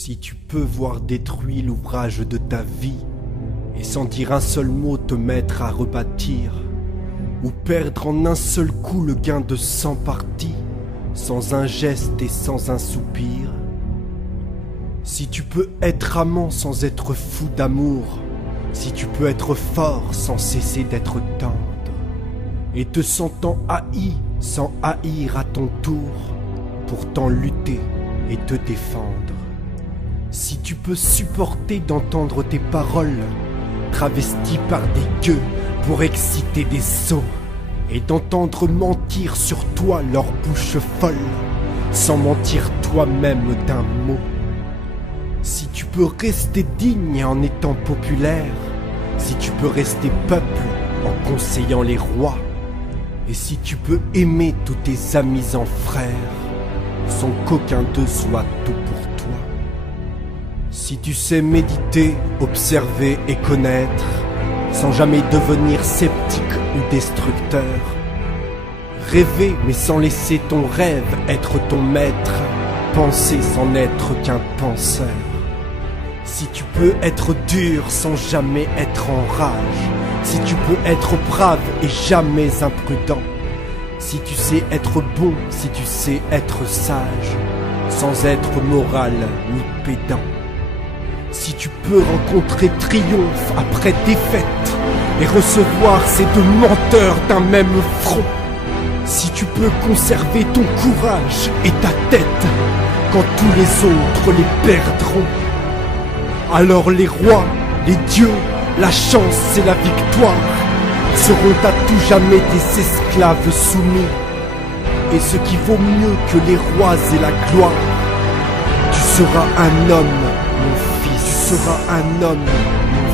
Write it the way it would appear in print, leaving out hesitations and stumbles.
Si tu peux voir détruit l'ouvrage de ta vie, et sans dire un seul mot te mettre à rebâtir, ou perdre en un seul coup le gain de 100 parties, sans un geste et sans un soupir. Si tu peux être amant sans être fou d'amour, si tu peux être fort sans cesser d'être tendre, et te sentant haï sans haïr à ton tour, pourtant lutter et te défendre. Si tu peux supporter d'entendre tes paroles travesties par des gueux pour exciter des sots, et d'entendre mentir sur toi leur bouche folle, sans mentir toi-même d'un mot. Si tu peux rester digne en étant populaire, si tu peux rester peuple en conseillant les rois, et si tu peux aimer tous tes amis en frères, sans qu'aucun d'eux soit tout pour toi. Si tu sais méditer, observer et connaître, sans jamais devenir sceptique ou destructeur, rêver mais sans laisser ton rêve être ton maître, penser sans n'être qu'un penseur. Si tu peux être dur sans jamais être en rage, si tu peux être brave et jamais imprudent, si tu sais être bon, si tu sais être sage, sans être moral ni pédant, si tu peux rencontrer triomphe après défaite et recevoir ces deux menteurs d'un même front, si tu peux conserver ton courage et ta tête quand tous les autres les perdront, alors les rois, les dieux, la chance et la victoire seront à tout jamais des esclaves soumis. Et ce qui vaut mieux que les rois et la gloire, tu seras un homme, mon fils, tu seras un homme, mon